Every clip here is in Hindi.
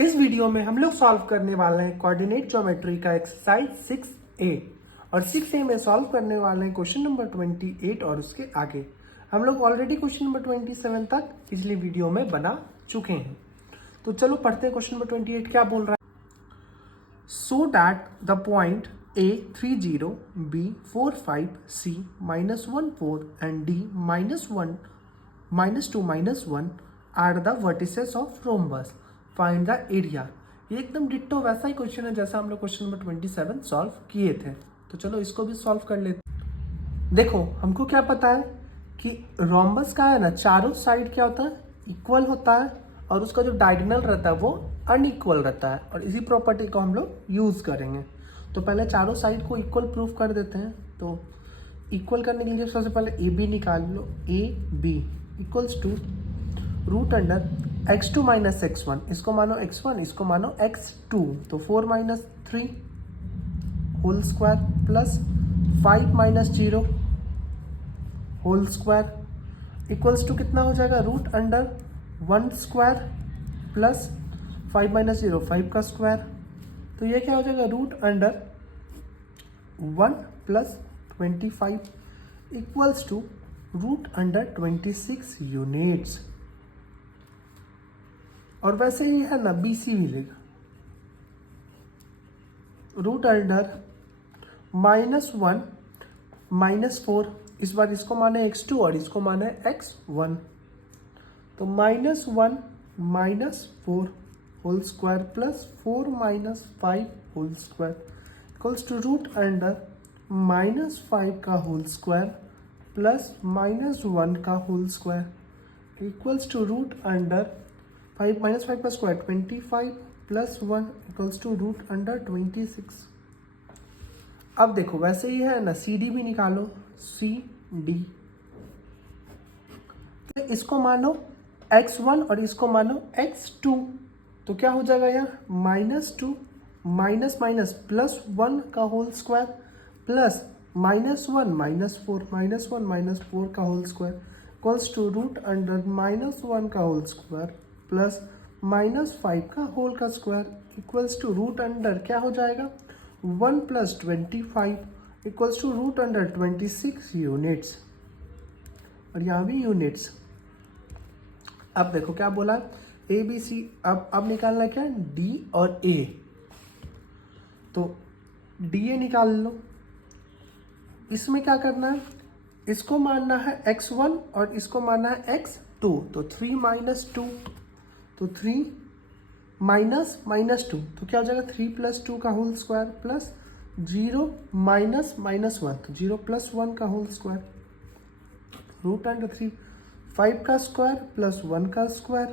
इस वीडियो में हम लोग सॉल्व करने वाले हैं कोऑर्डिनेट ज्योमेट्री का एक्सरसाइज 6A और 6A में सॉल्व करने वाले हैं क्वेश्चन नंबर 28 और उसके आगे। हम लोग ऑलरेडी क्वेश्चन नंबर 27 तक पिछली वीडियो में बना चुके हैं। तो चलो पढ़ते हैं क्वेश्चन नंबर 28 क्या बोल रहा है। So that the point A 30, B 45, C -1 4 and D -1 -2 -1 are the vertices of rhombus. Find the area. ये एकदम डिट्टो वैसा ही क्वेश्चन है जैसा हम लोग क्वेश्चन नंबर 27 सॉल्व किए थे। तो चलो इसको भी सॉल्व कर लेते। देखो हमको क्या पता है कि रोम्बस का है ना, चारों साइड क्या होता है, इक्वल होता है और उसका जो डायगोनल रहता है वो अनइक्वल रहता है और इसी प्रॉपर्टी को हम लोग यूज करेंगे। तो पहले चारों साइड को इक्वल प्रूफ कर देते हैं। तो इक्वल करने के लिए सबसे पहले ए बी निकाल लो। A B equals to root under x2 minus x1, इसको मानो x1, इसको मानो x2, तो 4 minus 3 whole square plus 5 minus 0 whole square equals to कितना हो जाएगा, root under 1 square plus 5 minus 0 5 का स्क्वायर। तो ये क्या हो जाएगा, root under 1 plus 25 equals to root under 26 units. और वैसे ही है ना, बी सी मिलेगा रूट अंडर -1 -4, इस बार इसको माने x2 और इसको माने x1, तो -1 -4 whole square plus 4 minus 5 whole square equals to root under -5 का होल स्क्वायर प्लस -1 का whole square equals to root under 5 minus 5 का square 25 plus 1 equals to root under 26। अब देखो वैसे ही है ना, सी डी भी निकालो। सी डी इसको मानो x1 और इसको मानो x2, तो क्या हो जाएगा यहाँ, -2 माइनस माइनस प्लस 1 का होल स्क्वायर प्लस -1 -4 -1 -4 का whole square equals to root under -1 का होल स्क्वायर प्लस -5 का होल का square equals to root under क्या हो जाएगा, 1 plus 25 equals to root under 26 units, और यहाँ भी यूनिट्स। अब देखो क्या बोला, ए बी सी, अब निकालना क्या है, डी और ए। तो डी ए निकाल लो। इसमें क्या करना है, इसको मानना है x1 और इसको मानना है x2, तो 3 माइनस 2, तो 3 माइनस -2, तो क्या हो जाएगा, 3 प्लस 2 का होल स्क्वायर प्लस 0 माइनस -1, तो 0 प्लस 1 का होल स्क्वायर रूट अंडर 3 5 का स्क्वायर प्लस 1 का स्क्वायर,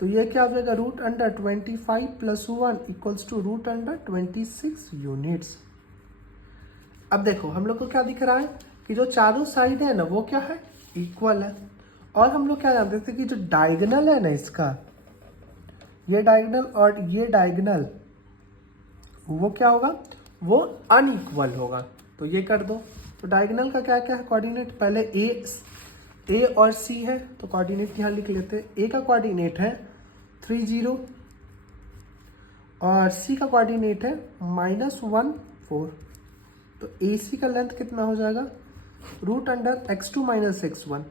तो ये क्या हो जाएगा, root under 25 plus 1 equals to root under 26 units. अब देखो हम लोग को क्या दिख रहा है कि जो चारों साइड है ना वो क्या है, इक्वल है। और हम लोग क्या जानते थे कि जो डायगोनल है ना इसका, ये डायगोनल और ये डायगोनल वो क्या होगा, वो अनइक्वल होगा। तो ये कर दो। तो डायगोनल का क्या क्या है कोऑर्डिनेट, पहले ए और सी है तो कोऑर्डिनेट यहाँ लिख लेते हैं। ए का कोऑर्डिनेट है 30 और सी का कोऑर्डिनेट है -1 4, तो ए सी का लेंथ कितना हो जाएगा, root under x2 minus x1,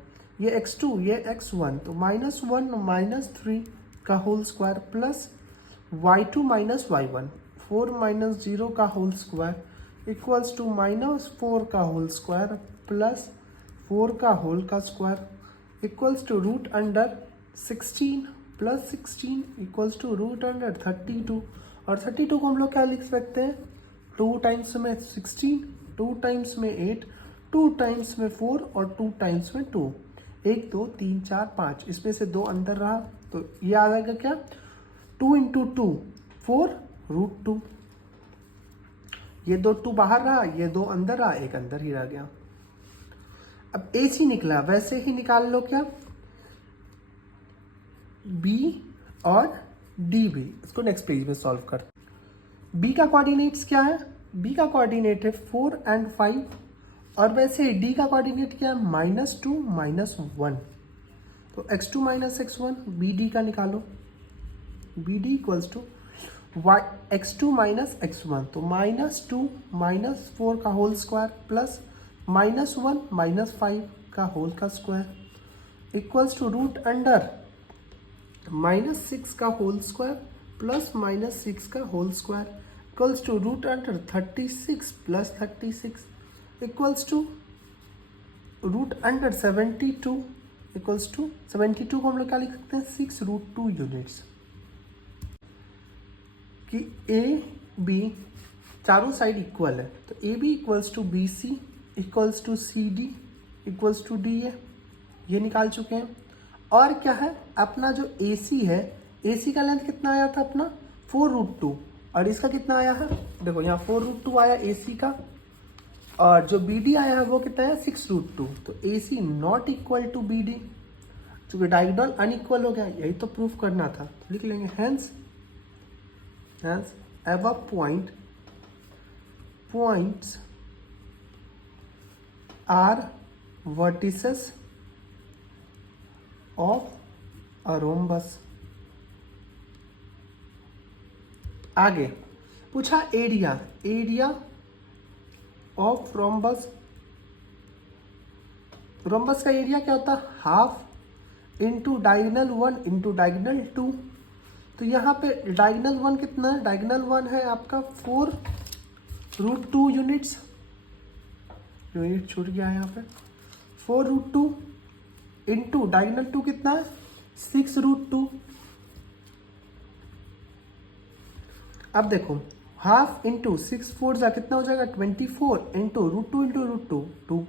ये x2 ये x1, तो -1 -3 का whole square plus y2 minus y1, 4 minus 0 का होल स्क्वायर इक्वल्स टू -4 का होल स्क्वायर प्लस 4 का होल का square equals to root under 16 plus 16 equals to root under 32। और 32 को हम लोग क्या लिख सकते हैं, 2 टाइम्स में 16, 2 टाइम्स में 8, 2 टाइम्स में 4 और 2 टाइम्स में 2, 1 2 3 4 5, इसमें से 2 अंदर रहा तो ये आ जाएगा क्या, 2 इंटू 2 4 रूट 2, ये 2 बाहर रहा, ये 2 अंदर रहा, एक अंदर ही रह गया। अब ए सी निकला, वैसे ही निकाल लो क्या, बी और डी भी। इसको नेक्स्ट पेज में सॉल्व कर। बी का कोऑर्डिनेट्स क्या है, बी का कोऑर्डिनेट है 4 और 5 और वैसे डी का कोऑर्डिनेट क्या है, -2 -1, तो x2 minus x1 B D का निकालो। B D equals to x2 minus x1, तो -2 -4 का होल स्क्वायर प्लस -1 -5 का होल का square equals to root under -6 का होल स्क्वायर प्लस -6 का whole square equals to root under 36 plus 36 equals to root under 72 equals to 72 को हम लोग क्या लिख सकते हैं 6√2 यूनिट्स कि ए बी चारों साइड इक्वल है, तो A B equals to B C equals to C D equals to D A, ये निकाल चुके हैं। और क्या है अपना जो ए सी है, ए सी का लेंथ कितना आया था अपना 4√2 और इसका कितना आया है, देखो यहाँ 4√2 आया ए सी का और जो बी डी आया है वो कितना है 6√2, तो A C not equal to B D, चूंकि डायगोनल अनइक्वल हो गया, यही तो प्रूफ करना था, तो लिख लेंगे hence above points are vertices of a rhombus। आगे पूछा एरिया ऑफ रोम्बस। रोम्बस का एरिया क्या होता है half into diagonal 1 into diagonal 2, तो यहाँ पे डायगोनल 1 कितना है, डायगोनल 1 है आपका 4√2 यूनिट्स, यूनिट छूट गया है यहाँ पे 4√2 इंटू डायगोनल 2 कितना है 6√2। अब देखो हाफ इंटू 6 4 जा कितना हो जाएगा 24 इंटू √2 इंटू √2 2,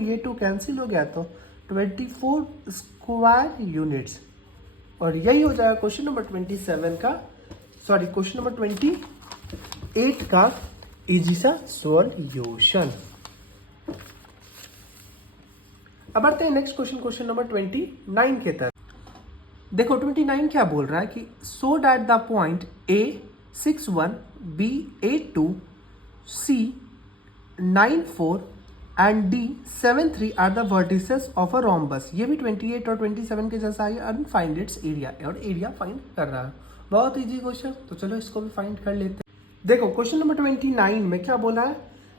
ये 2 कैंसिल हो गया, तो 24 स्क्वायर यूनिट्स, और यही हो जाएगा क्वेश्चन नंबर 27 का, सॉरी क्वेश्चन नंबर 28 का इजी सा सॉल्यूशन। अब बढ़ते हैं नेक्स्ट क्वेश्चन नंबर 29 के तरफ। देखो 29 क्या बोल रहा है कि so that the point A 6,1 B 8,2 C 9,4 and D 7,3 are the vertices of a rhombus. ये भी 28 और 27 के जैसा है, एंड फाइंड इट्स एरिया, और एरिया फाइंड कर रहा है। बहुत इजी क्वेश्चन, तो चलो इसको भी फाइंड कर लेते हैं। देखो क्वेश्चन नंबर 29 में क्या बोला है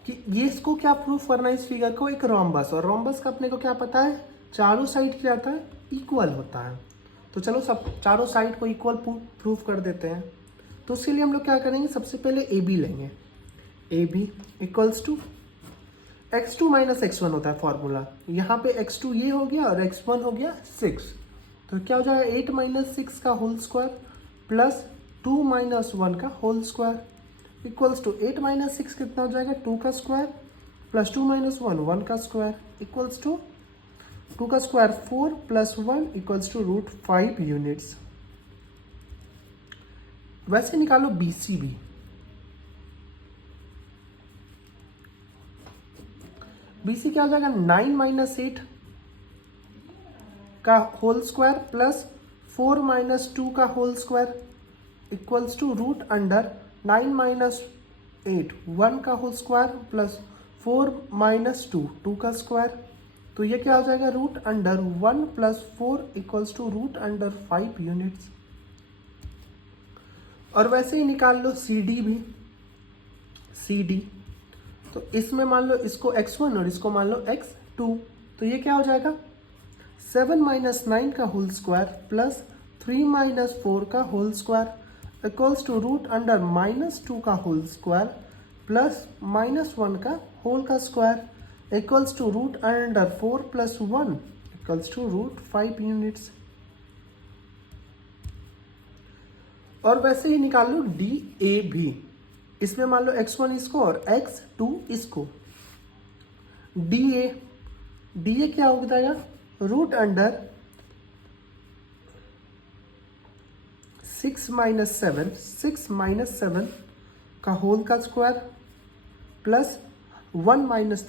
कि ये इसको क्या प्रूफ करना है, इस फिगर को एक रोम्बस, और रोम्बस का अपने को क्या पता है चारों साइड क्या आता है इक्वल होता है, तो चलो सब चारों साइड को इक्वल प्रूफ कर देते हैं। तो उसके लिए हम लोग क्या करेंगे, सबसे पहले ए बी लेंगे, A B equals to x2 minus x1 होता है फॉर्मूला, यहाँ पे x2 ये हो गया और x1 हो गया 6, तो क्या हो जाएगा 8 माइनस 6 का होल स्क्वायर प्लस 2 माइनस 1 का whole square equals to 8 minus 6 कितना हो जाएगा 2 का स्क्वायर प्लस 2 माइनस 1 1 का स्क्वायर इक्वल्स टू 2 का square 4 plus 1 equals to √5 units. वैसे निकालो BCB, BC क्या हो जाएगा 9 माइनस 8 का होल स्क्वायर प्लस 4 माइनस 2 का whole square equals to root under 9 minus 8 1 का होल स्क्वायर प्लस 4 माइनस 2 2 का स्क्वायर, तो ये क्या हो जाएगा root under 1 plus 4 equals to root under 5 units. और वैसे ही निकाल लो CD भी, CD तो इसमें मान लो इसको x1 और इसको मान लो x2, तो ये क्या हो जाएगा 7 माइनस 9 का होल स्क्वायर प्लस 3 माइनस 4 का whole square equals to root under -2 का होल स्क्वायर प्लस -1 का होल का square equals to root under 4 plus 1 equals to √5 units. और वैसे ही निकाल लो DAB, इसमें मान लो x1 इसको और x2 इसको, DA क्या हो जाएगा रूट अंडर 6 माइनस 7 का होल का स्क्वायर प्लस 1 माइनस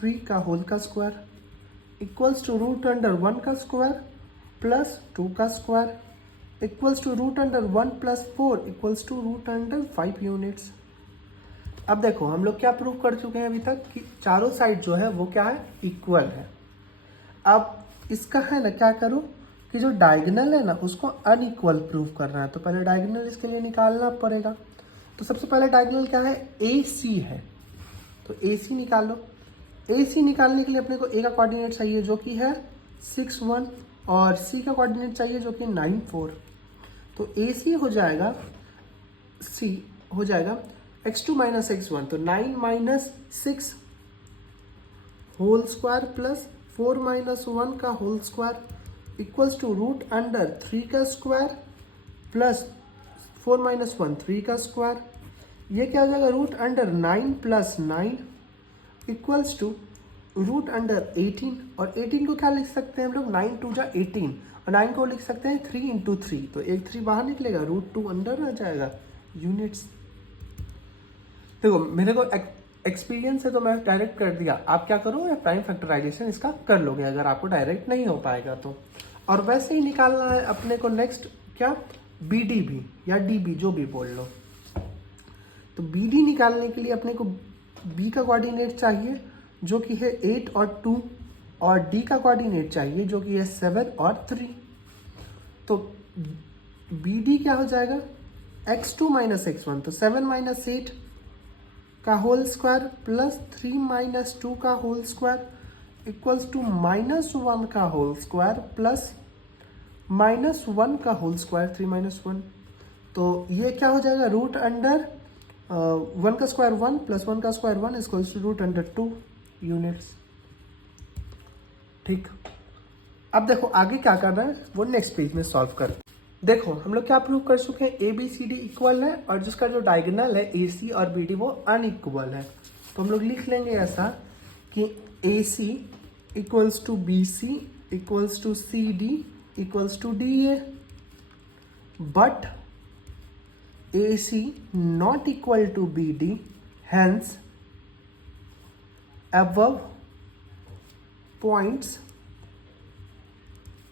3 का होल का square equals to root under 1 का स्क्वायर प्लस 2 का square equals to root under 1 plus 4 equals to root under 5 units. अब देखो हम लोग क्या प्रूव कर चुके हैं अभी तक कि चारों साइड जो है वो क्या है इक्वल है। अब इसका है ना क्या करो कि जो डायगोनल है ना उसको अनइक्वल प्रूव करना है, तो पहले डायगोनल इसके लिए निकालना पड़ेगा। तो सबसे पहले डायगोनल क्या है, ए सी है, तो ए सी निकाल लो। ए सी निकालने के लिए अपने को ए का कोऑर्डिनेट चाहिए जो कि है 6 1 और सी का कोऑर्डिनेट चाहिए जो कि 9 4। तो ए सी हो जाएगा, सी हो जाएगा x2 माइनस x1, तो 9 minus 6 whole square plus 4 minus 1 का whole square equals to root under 3 का स्क्वायर प्लस 4 माइनस 1 3 का स्क्वायर। ये क्या हो जाएगा, root under 9 plus 9 equals to root under 18, और 18 को क्या लिख सकते हैं हम लोग, 9 2 जा 18, और 9 को लिख सकते हैं 3 इंटू 3, तो एक 3 बाहर निकलेगा, रूट 2 अंदर आ जाएगा यूनिट्स। देखो मेरे को एक्सपीरियंस है तो मैं डायरेक्ट कर दिया, आप क्या करो या प्राइम फैक्टराइजेशन इसका कर लोगे अगर आपको डायरेक्ट नहीं हो पाएगा तो। और वैसे ही निकालना है अपने को नेक्स्ट क्या, बी डी भी या डी बी जो भी बोल लो। तो बी डी निकालने के लिए अपने को बी का कोऑर्डिनेट चाहिए जो कि है 8 और 2, और डी का कोऑर्डिनेट चाहिए जो कि है 7 और 3। तो बी डी क्या हो जाएगा, x2 माइनस x1, तो 7 माइनस 8 का होल स्क्वायर प्लस 3 माइनस 2 का whole square equals to minus 1 का होल स्क्वायर प्लस माइनस 1 का होल स्क्वायर 3 माइनस 1। तो ये क्या हो जाएगा, रूट अंडर 1 का स्क्वायर 1 प्लस 1 का square 1 equals to root under 2 units. ठीक, अब देखो आगे क्या करना है वो नेक्स्ट पेज में सॉल्व कर। देखो हम लोग क्या प्रूव कर चुके हैं, A B C D equal है और जिसका जो डायगोनल है ए सी और बी डी वो अनइक्वल है। तो हम लोग लिख लेंगे ऐसा कि A C equals to B C equals to C D equals to D A, but A C not equal to B D, hence above points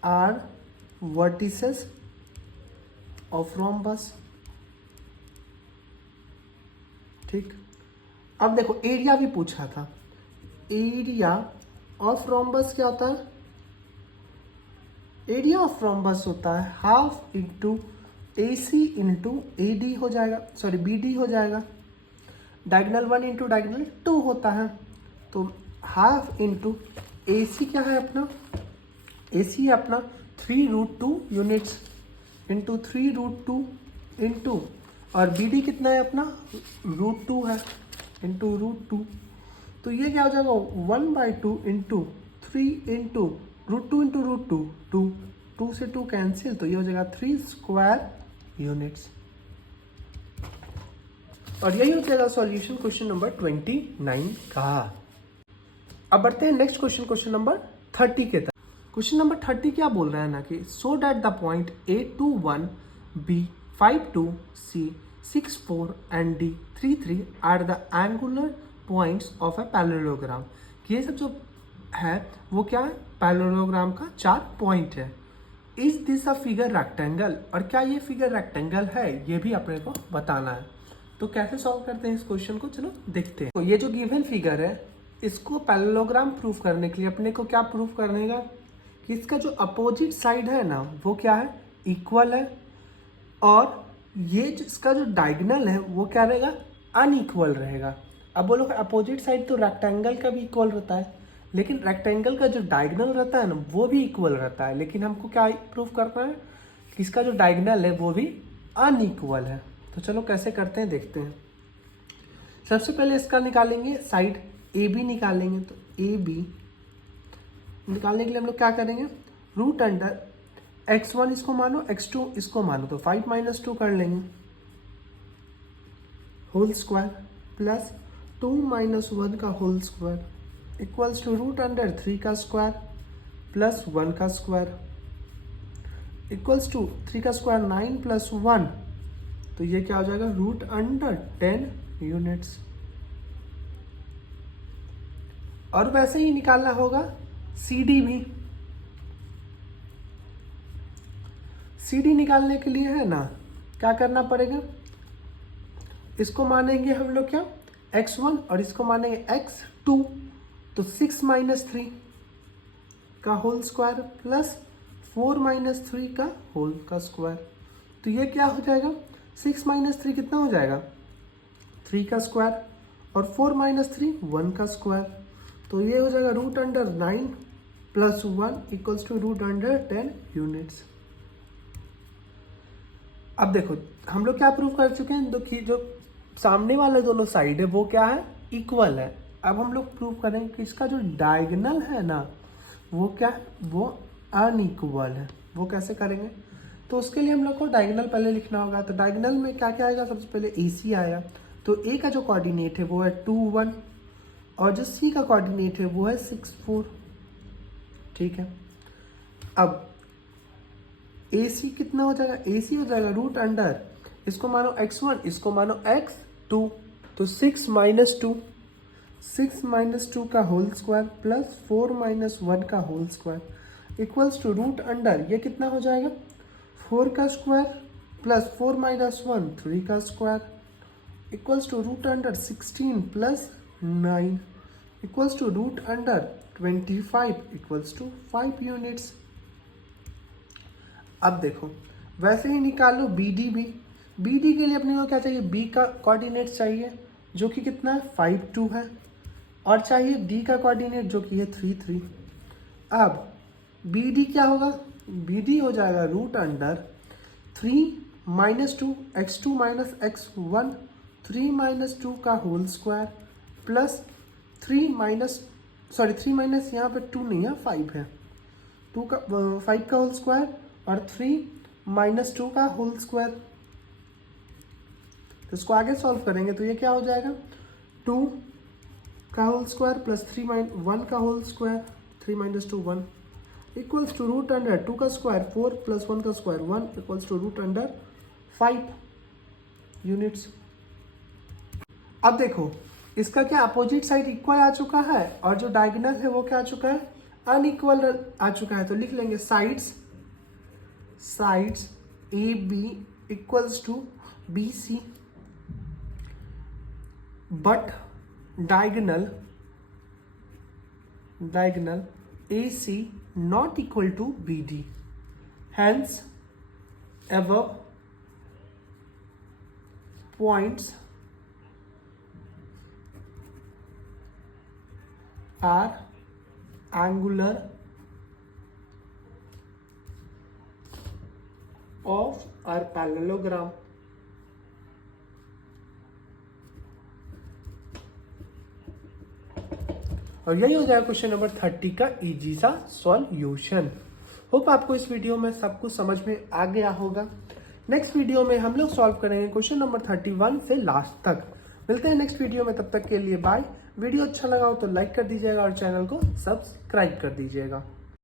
are vertices of rhombus। ठीक, अब देखो एरिया भी पूछा था, एरिया ऑफ रोम्बस क्या होता है, एरिया ऑफ रोम्बस होता है half into A C into A D हो जाएगा, सॉरी बी डी हो जाएगा। डायगोनल 1 इंटू डायगोनल 2 होता है, तो हाफ इंटू ए सी क्या है अपना, ए सी है अपना 3√2 यूनिट्स इंटू 3√2 इंटू, और बी डी कितना है अपना √2 है इंटू √2। तो ये क्या हो जाएगा 1/2 इंटू 3 इंटू √2 इंटू √2, 2 से 2 कैंसिल, तो ये हो जाएगा 3 स्क्वायर यूनिट्स। और यही हो जाएगा सॉल्यूशन क्वेश्चन नंबर 29 का। अब बढ़ते हैं नेक्स्ट क्वेश्चन, क्वेश्चन नंबर 30 के तरफ। क्वेश्चन नंबर 30 क्या बोल रहा है ना कि so that the point A21 B52 C64 and D33 are the angular points of a parallelogram. ये सब जो है वो क्या है, पैरेललोग्राम का 4 पॉइंट है। Is this a figure rectangle, और क्या ये फिगर रेक्टेंगल है ये भी अपने को बताना है। तो कैसे सॉल्व करते हैं इस क्वेश्चन को, चलो देखते हैं। तो ये जो गिवन फिगर है इसको पैरेललोग्राम प्रूफ करने के लिए अपने को क्या प्रूफ करने का कि इसका जो अपोजिट साइड है ना वो क्या है, इक्वल है, और ये इसका जो डायगोनल है वो क्या रहेगा, अनइक्वल रहेगा। अब बोलो अपोजिट साइड तो रेक्टेंगल का भी इक्वल रहता है, लेकिन रेक्टेंगल का जो डायगोनल रहता है ना वो भी इक्वल रहता है, लेकिन हमको क्या प्रूफ करना है कि इसका जो डायगोनल है वो भी अनइक्वल है। तो चलो कैसे करते हैं देखते हैं। सबसे पहले इसका निकालेंगे साइड ए बी निकालेंगे, तो ए बी निकालने के लिए हम लोग क्या करेंगे, रूट अंडर x1 इसको मानो x2 इसको मानो, तो 5 माइनस 2 कर लेंगे होल स्क्वायर प्लस 2 माइनस 1 का whole square equals to root under 3 का स्क्वायर प्लस 1 का स्क्वायर इक्वल्स टू 3 का स्क्वायर 9 प्लस 1, तो ये क्या हो जाएगा रूट अंडर 10 यूनिट्स। और वैसे ही निकालना होगा सी डी भी। सी डी निकालने के लिए है ना क्या करना पड़ेगा, इसको मानेंगे हम लोग क्या x1 और इसको मानेंगे x2, तो 6 माइनस 3 का होल स्क्वायर प्लस 4 माइनस 3 का होल का स्क्वायर। तो ये क्या हो जाएगा, 6 माइनस 3 कितना हो जाएगा, 3 का स्क्वायर, और 4 माइनस 3 1 का स्क्वायर। तो ये हो जाएगा root under 9 plus 1 equals to root under 10 units. अब देखो हम लोग क्या प्रूव कर चुके हैं, देखिए जो सामने वाले दोनों साइड है वो क्या है, इक्वल है। अब हम लोग प्रूव करेंगे कि इसका जो डायगोनल है ना वो क्या है, वो अनइक्वल है। वो कैसे करेंगे, तो उसके लिए हम लोग को डायगोनल पहले लिखना होगा। तो डायगोनल में क्या क्या आएगा, सबसे पहले AC आया। तो A का जो कोऑर्डिनेट है वो है 2 1, और जो C का कोऑर्डिनेट है वो है 6 4। ठीक है, अब AC कितना हो जाएगा, AC हो जाएगा रूट अंडर, इसको मानो x1, इसको मानो x2, तो 6 माइनस 2, 6 माइनस 2 का होल स्क्वायर प्लस 4 माइनस 1 का whole square equals to root under, ये कितना हो जाएगा, 4 का स्क्वायर प्लस 4 माइनस 1 3 का square equals to root under 16 plus 9 equals to root under 25 equals to 5 units. अब देखो वैसे ही निकालो BD भी। BD के लिए अपने को क्या चाहिए, B का कोऑर्डिनेट चाहिए जो कि कितना है 5 2 है, और चाहिए D का कोऑर्डिनेट जो कि है 3 3। अब BD क्या होगा, BD हो जाएगा root under 3 minus 2 x2 minus x1, 3 minus 2 का होल स्क्वायर प्लस 3 माइनस यहाँ पे 2 नहीं है 5 है, 5 का होल स्क्वायर और 3 माइनस 2 का होल स्क्वायर। तो इसको आगे सॉल्व करेंगे तो ये क्या हो जाएगा, 2 का होल स्क्वायर प्लस 1 का whole square, 3 minus 2 1 equals to root under 2 का स्क्वायर 4 प्लस 1 का square 1 equals to root under 5 units. अब देखो इसका क्या अपोजिट साइड इक्वल आ चुका है, और जो डायगोनल है वो क्या आ चुका है, अनइक्वल आ चुका है। तो लिख लेंगे sides AB equals to BC, but diagonal AC not equal to BD, hence above points are angular of our parallelogram। और यही हो जाएगा क्वेश्चन नंबर 30 का इजी सा सॉल्यूशन। होप आपको इस वीडियो में सब कुछ समझ में आ गया होगा। नेक्स्ट वीडियो में हम लोग सॉल्व करेंगे क्वेश्चन नंबर 31 से लास्ट तक। मिलते हैं नेक्स्ट वीडियो में, तब तक के लिए बाय। वीडियो अच्छा लगा हो तो लाइक कर दीजिएगा और चैनल को सब्सक्राइब कर दीजिएगा।